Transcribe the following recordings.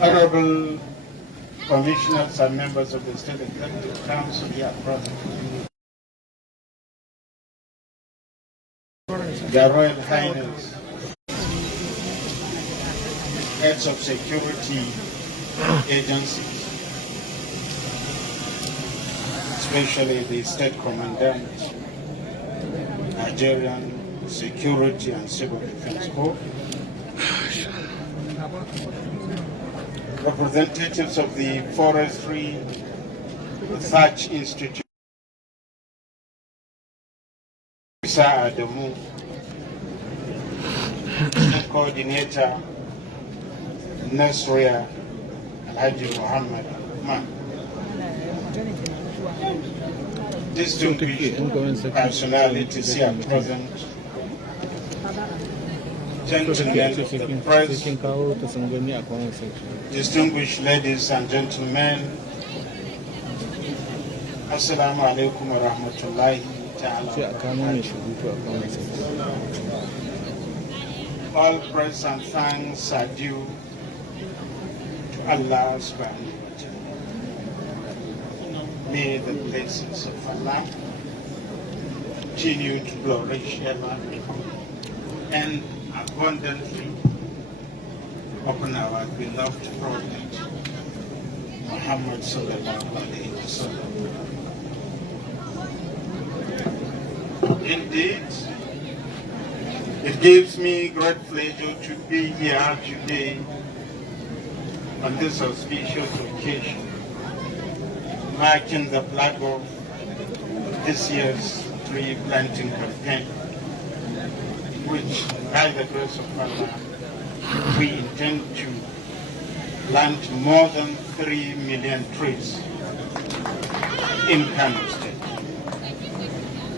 Honorable Commissioners and members of the State Executive Council here present, Their Royal Highness, heads of security agencies, especially the State Commandant, Nigerian Security and Civil Defense Corps, representatives of the Forestry Research Institute, Adamu, State Coordinator, Nasria, Alhaji Muhammad, distinguished personalities here present, gentlemen of the press, distinguished ladies and gentlemen, Assalamu alaikum wa rahmatullahi ta'ala. All praise and thanks are due to Allah subhanahu wa ta'ala. May the blessings of Allah continue to flourish and abundantly upon our beloved Prophet Muhammad sallallahu alayhi wa sallam. Indeed, it gives me great pleasure to be here today on this auspicious occasion, marking the flag of this year's tree planting campaign, which, by the grace of Allah, we intend to plant more than 3 million trees in Kano State,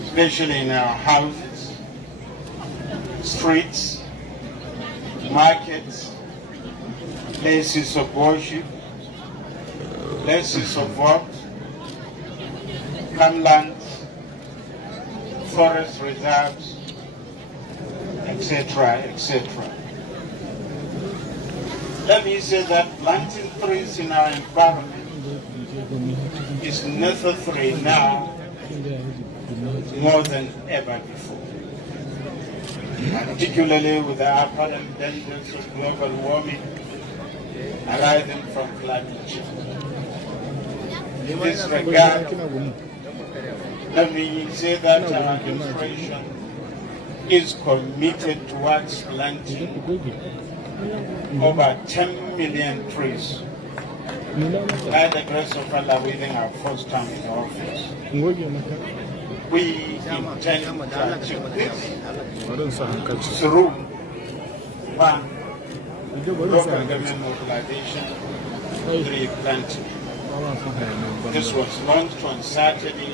especially in our houses, streets, markets, places of worship, places of work, farmlands, forest reserves, etc., etc. Let me say that planting trees in our environment is necessary now more than ever before, particularly with the apparent dangers of global warming arising from climate change. In this regard, let me say that our administration is committed towards planting over 10 million trees by the grace of Allah within our first term in office. We intend to achieve this through one, local government mobilization, tree planting. This was launched on Saturday,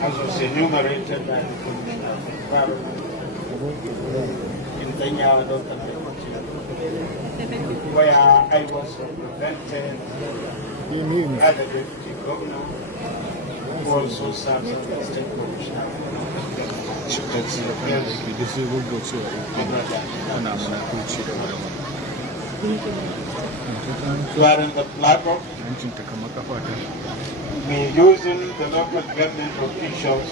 as was enumerated by the Commissioner of Environment in Kenya, where I was represented by the Deputy Governor, who also serves as the State Commissioner. During the flag off, we're using the local government officials,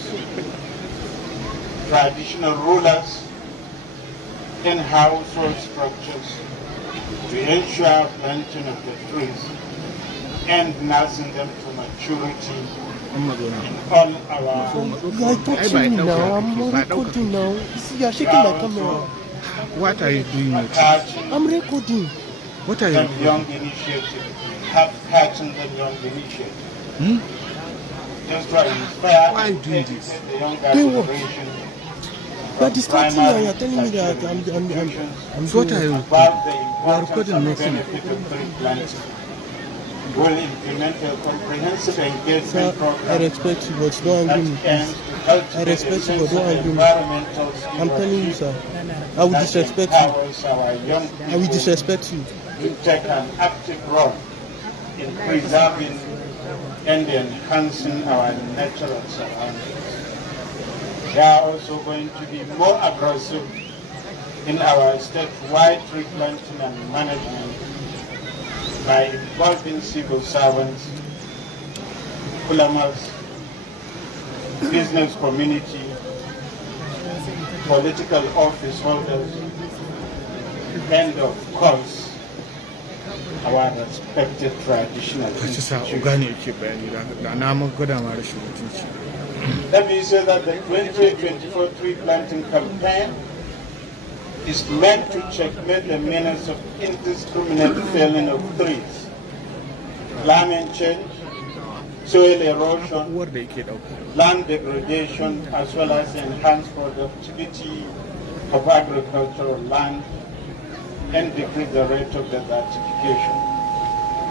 traditional rulers, and household structures to ensure planting of the trees and nursing them to maturity in all our... You're touching me now, I'm recording now. See, you're shaking my camera. What are you doing? I'm recording. What are you doing? Young initiative, catching the young initiative. Just try to inspire. Why are you doing this? The younger generation. You're distracting me and you're telling me that I'm So what are you doing? About the You are importance recording and nothing. benefit of tree planting. Will implement a comprehensive engagement Sir, program I respect you, but don't that angry me. aims to I cultivate respect you, but don't angry me. environmental I'm telling you, sir. I will that disrespect you. empowers our young I will people disrespect you. to take an active role in preserving and enhancing our natural surroundings. They are also going to be more aggressive in our statewide tree planting and management by involving civil servants, ulemas, business community, political office holders, and of course, our respected traditional institutions. Let me say that the 2024 tree planting campaign is meant to checkmate the menace of indiscriminate felling of trees, climate change, soil erosion, land degradation, as well as enhanced productivity of agricultural land and decrease the rate of desertification,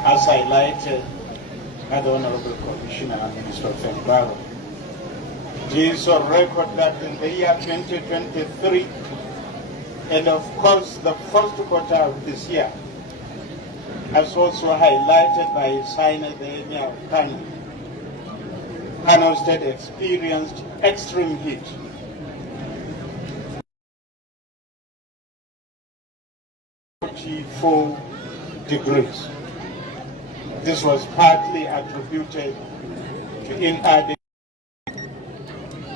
as highlighted by the Honorable Commissioner and Minister of Environment. It is on record that in the year 2023, and of course the first quarter of this year, as also highlighted by His Highness the Emir of Kano, Kano State experienced extreme heat. Degrees. This was partly attributed to inadequate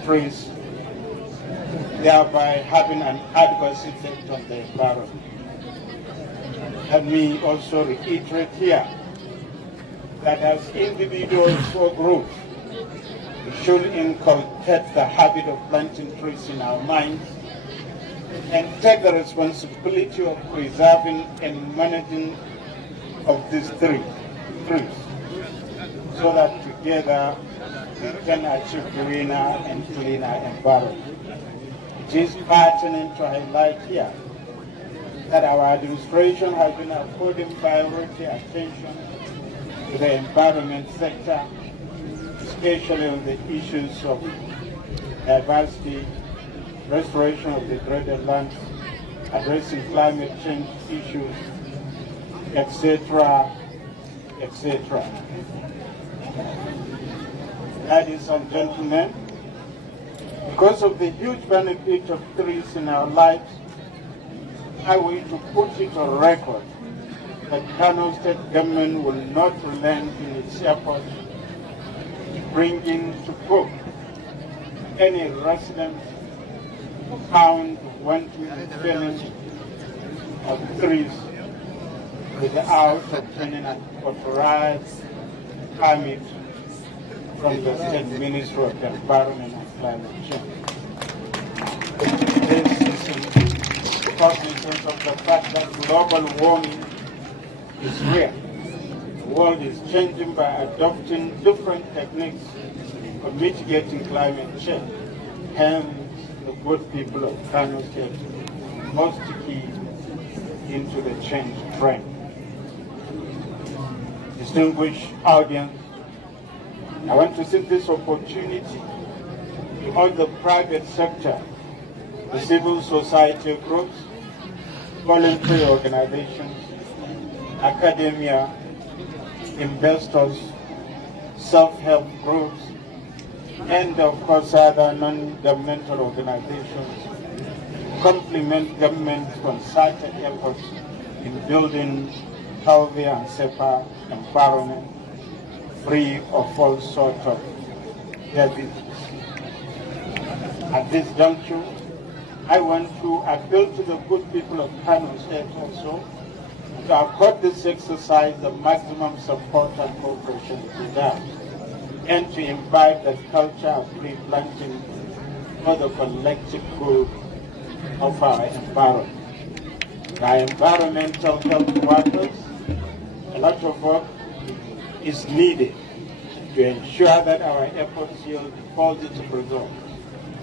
trees, thereby having an adverse effect on the environment. Let me also reiterate here that as individuals or groups, we should inculcate the habit of planting trees in our minds and take the responsibility of preserving and managing of these trees, so that together we can achieve greener and cleaner environment. It is pertinent to highlight here that our administration has been affording priority attention to the environment sector, especially on the issues of diversity, restoration of degraded lands, addressing climate change issues, etc., etc. Ladies and gentlemen, because of the huge benefit of trees in our lives, I wish to put it on record that Kano State Government will not relent in its effort to bring in to book any residents found wanting felling of trees without obtaining an authorized permit from the State Ministry of the Environment and Climate Change. This is in cognizance of the fact that global warming is real. The world is changing by adopting different techniques for mitigating climate change. Hence, the good people of Kano State must key into the change trend. Distinguished audience, I want to take this opportunity to all the private sector, the civil society groups, voluntary organizations, academia, investors, self-help groups, and of course other non-governmental organizations complement government's concerted efforts in building healthy and safer environment free of all sorts of diseases. At this juncture, I want to appeal to the good people of Kano State also to accord this exercise the maximum support and cooperation it deserves, and to imbibe the culture of tree planting for the collective good of our environment. By environmental health workers, a lot of work is needed to ensure that our efforts yield positive results.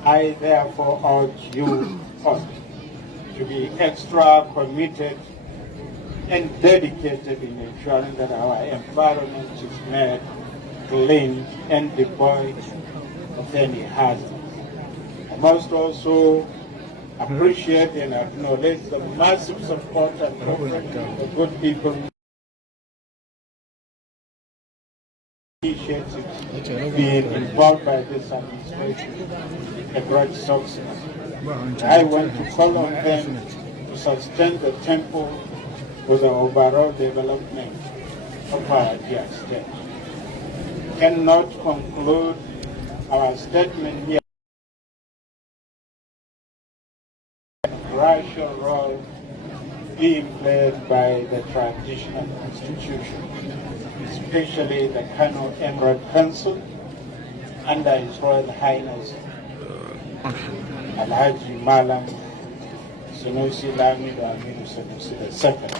I therefore urge you first to be extra committed and dedicated in ensuring that our environment is made clean and devoid of any hazards. I must also appreciate and acknowledge the massive support and cooperation of the good people initiatives being involved by this administration, a great success. I want to call on them to sustain the tempo for the overall development of our dear state. Cannot conclude our statement here. Crucial role being played by the traditional institution, especially the Kano Emirate Council under His Royal Highness Alhaji Malam Sunusi Sunusi the second,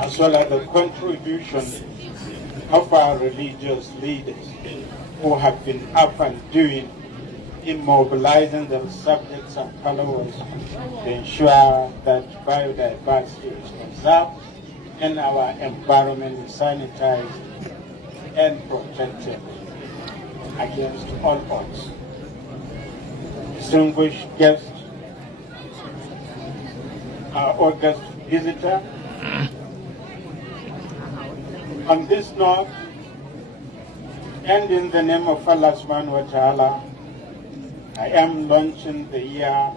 as well as the contribution of our religious leaders who have been up and doing in mobilizing the subjects and followers to ensure that biodiversity is conserved and our environment is sanitized and protected against all odds. Distinguished guests, our august visitor, on this note, and in the name of Allah subhanahu wa ta'ala, I am launching the year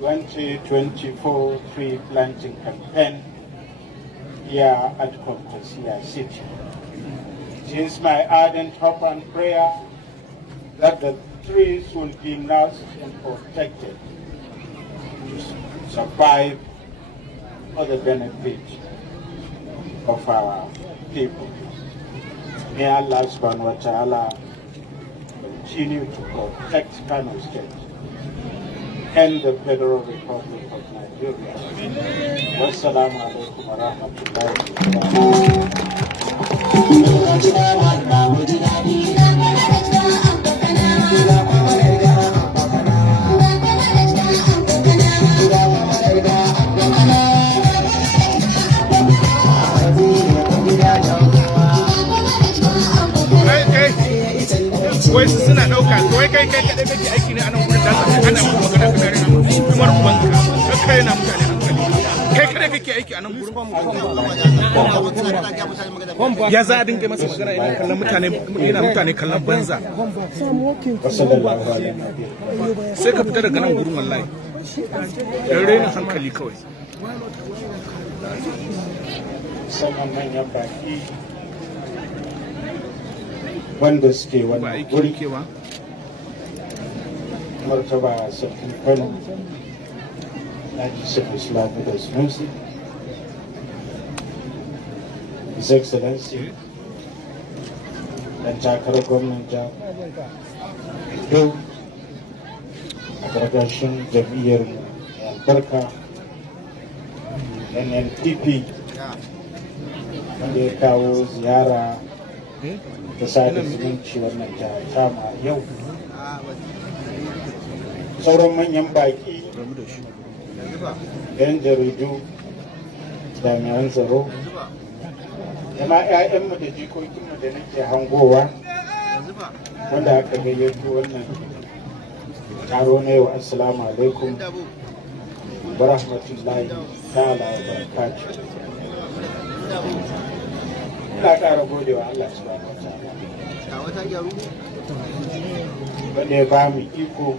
2024 tree planting campaign here at Kumtasia City. It is my ardent hope and prayer that the trees will be nursed and protected to survive for the benefit of our people. May Allah subhanahu wa ta'ala continue to protect Kano State and the Federal Republic of Nigeria. Wassalamu alaikum wa rahmatullahi wa wai su suna ɗauka wai kai kaɗai kake aiki ne a nan wurin da ana muku magana kana rena kamar ubanka kai na mutane hankali kai kaɗai kake aiki a nan wurin ya za a dinga masa magana yana kallon mutane kallon banza sai ka fita daga nan wurin wallahi dan rena hankali kawai saman manyan baki wanda suke wannan guri martaba sarkin Kano Yusuf da Sunusi, His Excellency dan takarar gwamnan jihar biyu a gargashin jam'iyyar albarka NNPP wanda ya kawo ziyara da sada zumunci wannan jihar tama yau. Sauran manyan baki, yan jaridu, jami'an tsaro, da ma 'ya'yanmu da jikokinmu da nake hangowa wanda aka gayyato wannan taro na yau. Assalamu alaikum wa rahmatullahi ta'ala wa barakatuh. Ina ƙara godewa Allah subhanahu wa ta'ala wanda ya ba mu iko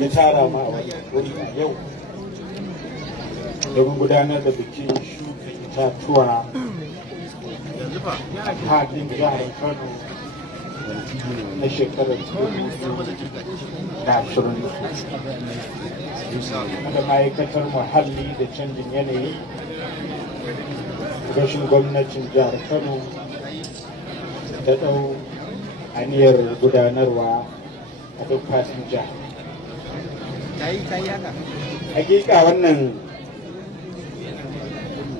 ya tara ma a wannan wuri a yau domin gudanar da bikin shuka itatuwa a fadin jihar Kano na shekarar 2020 da ma'aikatar muhalli da canjin yanayi rashin gwamnatin jihar Kano ta ɗau aniyar gudanarwa a duk fasin jihar. Hakika wannan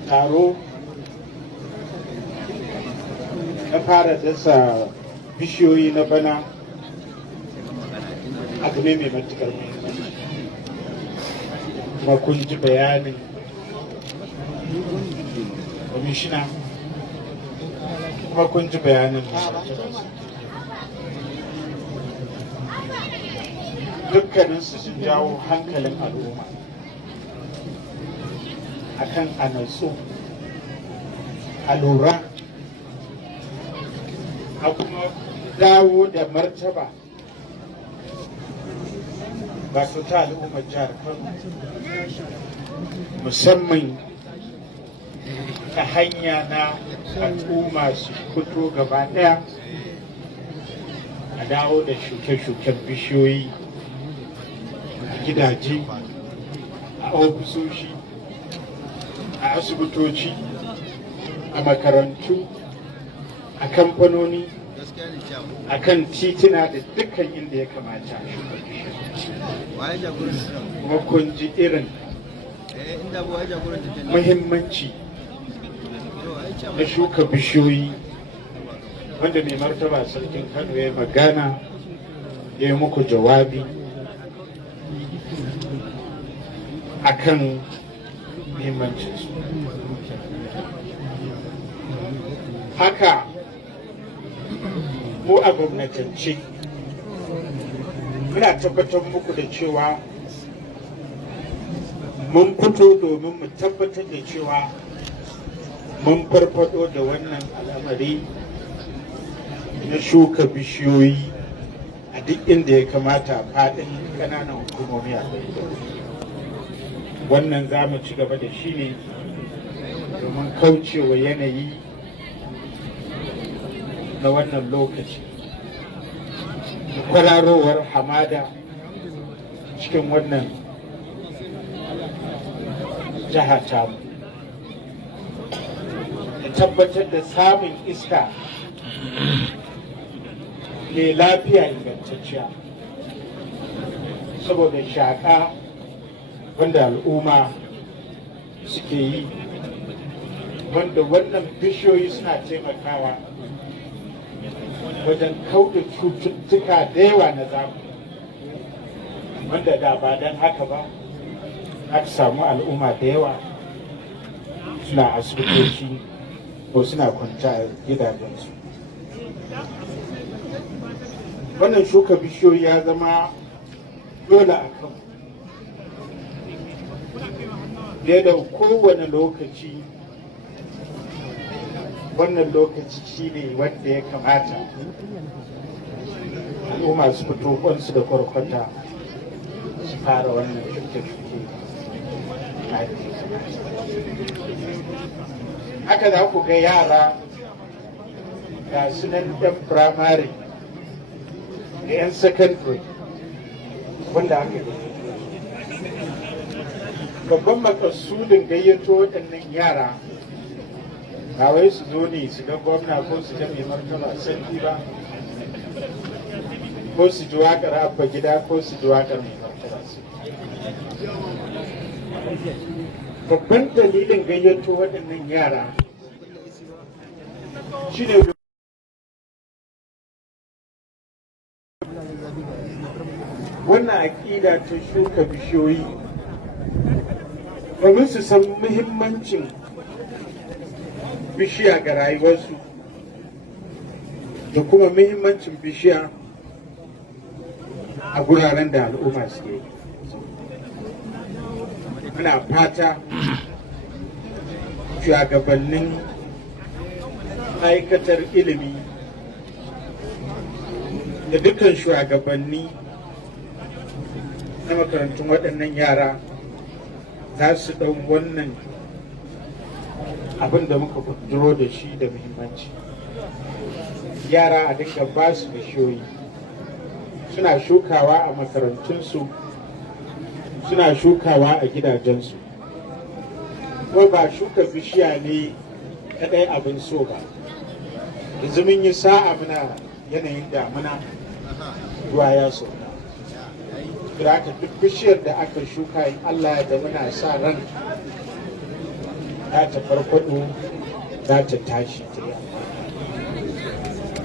taro na fara dasa bishiyoyi na bana abu ne mai matuƙar muhimmanci, kuma kun ji bayanin kwamishina, kuma kun ji bayanin dukkaninsu sun jawo hankalin al'umma akan a natsu, a lura, a kuma dawo da martaba ba su ta al'ummar jihar Kano, musamman ta hanya na al'umma su fito gaba ɗaya a dawo da shuke-shuken bishiyoyi a gidaje, a ofisoshi, a asibitoci, a makarantu, a kamfanoni, a kan titina da dukkan inda ya kamata a shuka bishiyoyi. Kuma kun ji irin muhimmanci na shuka bishiyoyi wanda mai martaba sarkin Kano ya magana, ya yi muku jawabi akan muhimmancinsu. Haka mu a gwamnatance muna tabbatar muku da cewa mun fito domin mu tabbatar da cewa mun farfado da wannan al'amari na shuka bishiyoyi a duk inda ya kamata a faɗin ƙananan hukumomi a wannan za mu ci gaba da shi ne domin kaucewa yanayi na wannan lokaci da kwararowar hamada cikin wannan jiha tamu, da tabbatar da samun iska mai lafiya ingantacciya saboda shaƙa wanda al'umma suke yi, wanda wannan bishiyoyi suna taimakawa wajen kauda cututtuka da yawa na zamani, wanda da ba don haka ba aka samu al'umma da yawa suna asibitoci ko suna kwanta a gidajensu. Wannan shuka bishiyoyi ya zama dole a kan da kowane lokaci. Wannan lokaci shi ne wanda ya kamata al'umma su fito kwansu da kwarkwata su fara wannan shuke-shuke. Haka za ku ga yara ga sunan ɗan firamare da 'yan secondary wanda aka yi. Babban makasudin gayyato waɗannan yara ba wai su zo ne su ga gwamna ko su ga mai martaba sarki ba, ko su ji waƙar Abba gida ko su ji waƙar mai martaba sarki. Babban dalilin gayyato waɗannan yara shi ne wannan aƙida ta shuka bishiyoyi domin su san muhimmancin bishiya ga rayuwarsu da kuma muhimmancin bishiya a guraren da al'umma suke. Muna fata shugabannin ma'aikatar ilimi da dukkan shugabanni na makarantun waɗannan yara za su ɗau wannan abin da muka fito da shi da muhimmanci. Yara a dinga ba su bishiyoyi, suna shukawa a makarantunsu, suna shukawa a gidajensu. Kuma ba shuka bishiya ne kaɗai abin so ba. Yanzu mun yi sa'a muna yanayin damuna, ruwa ya sauka. Haka duk bishiyar da aka shuka in Allah da muna sa ran za ta farfado, za ta tashi ta yi.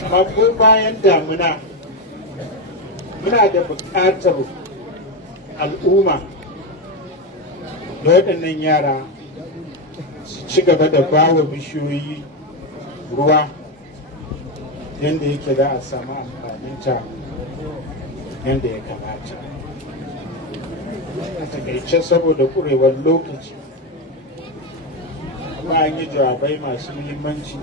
Amma ko bayan damuna muna da buƙatar al'umma da waɗannan yara su ci gaba da bawa bishiyoyi ruwa yadda yake za a samu amfaninta yadda ya kamata. A takaice saboda ƙurewar lokaci kuma an yi jawabai masu muhimmanci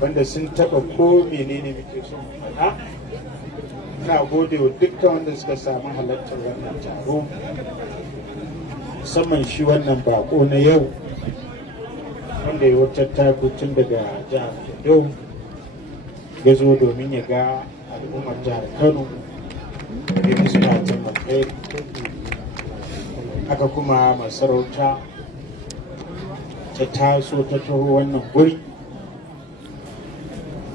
wanda sun taɓa ko menene muke son faɗa. Ina gode wa dukkan wanda suka samu halartar wannan taro, musamman shi wannan bako na yau wanda ya wata tun daga jihar Kano ya zo domin ya ga al'ummar jihar Kano da ya suna taimakai. Haka kuma masarauta ta taso ta taho wannan guri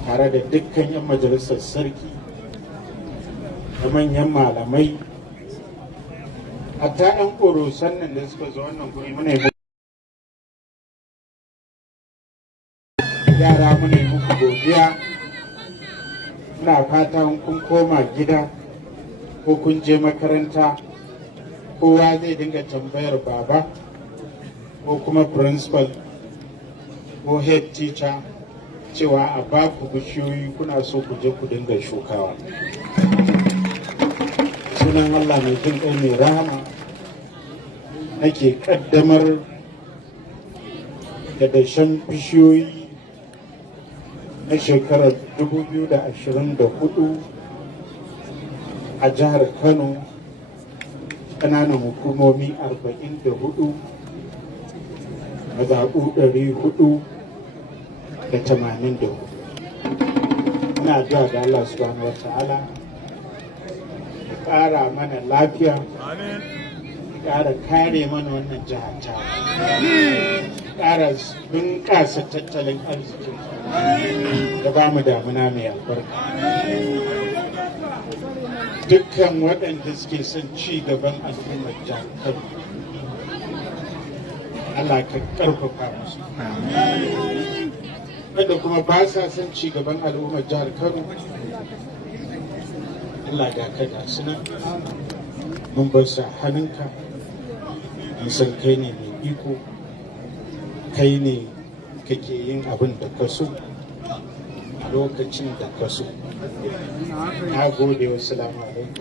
tare da dukkan 'yan majalisar sarki da manyan malamai, hatta 'yan ƙorosan nan da suka zo wannan guri muna yi yara, muna yi muku godiya. Muna fata kun koma gida ko kun je makaranta kowa zai dinga tambayar baba ko kuma principal ko head teacher cewa a ba ku bishiyoyi kuna so ku je ku dinga shukawa. Sunan Allah mai jin kai mai rahama nake kaddamar da dashen bishiyoyi na shekarar 2024 a jihar Kano, ƙananan hukumomi 44, mazaɓu 484. Ina addu'a ga Allah subhanahu wa ta'ala ya ƙara mana lafiya, ya ƙara kare mana wannan jihar ta, ƙara bunƙasa tattalin arzikin da ba mu damuna mai albarka. Dukkan waɗanda suke son ci gaban al'ummar jihar Kano, Allah ka ƙarfafa musu. Wanda kuma ba sa son ci gaban al'ummar jihar Kano, Allah ga ka da su nan, mun bar su hannunka, mun san kai ne mai iko, kai ne kake yin abin da ka so a lokacin da ka so. Na gode, wassalamu alaikum.